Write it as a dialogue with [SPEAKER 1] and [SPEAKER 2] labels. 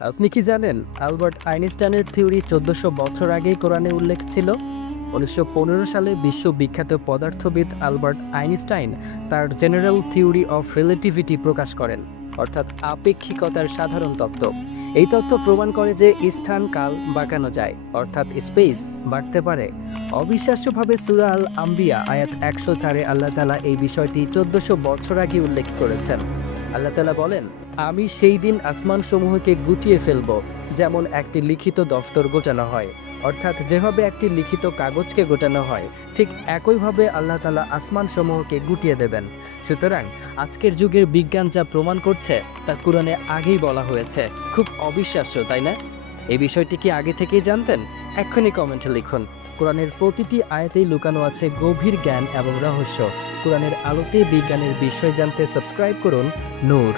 [SPEAKER 1] আপনি কি জানেন, আলবার্ট আইনস্টাইনের থিওরি চোদ্দশো বছর আগেই কোরআনে উল্লেখ ছিল? উনিশশো পনেরো সালে বিশ্ববিখ্যাত পদার্থবিদ আলবার্ট আইনস্টাইন তার জেনারেল থিওরি অফ রিলেটিভিটি প্রকাশ করেন, অর্থাৎ আপেক্ষিকতার সাধারণ তত্ত্ব। এই তথ্য প্রমাণ করে যে স্থান কাল বাঁকানো যায়, অর্থাৎ স্পেস বাড়তে পারে। অবিশ্বাস্যভাবে সুরা আল আম্বিয়া, আয়াত একশো চারে আল্লাহ তালা এই বিষয়টি চোদ্দশো বছর আগে উল্লেখ করেছেন। আল্লাহ তালা বলেন আমি সেই দিন আসমান সমূহকে গুটিয়ে ফেলব, যেমন একটি লিখিত দফতর গোটানো হয়। অর্থাৎ যেভাবে একটি লিখিত কাগজকে গোটানো হয়, ঠিক একইভাবে আল্লাহ তালা আসমান সমূহকে গুটিয়ে দেবেন। সুতরাং আজকের যুগের বিজ্ঞান যা প্রমাণ করছে, তা কোরআনে আগেই বলা হয়েছে। খুব অবিশ্বাস্য, তাই না? এই বিষয়টি কি আগে থেকেই জানতেন? এক্ষুনি কমেন্টে লিখুন। কোরআনের প্রতিটি আয়াতেই লুকানো আছে গভীর জ্ঞান এবং রহস্য। কোরআনের আলোতে বিজ্ঞানের বিষয় জানতে সাবস্ক্রাইব করুন নূর।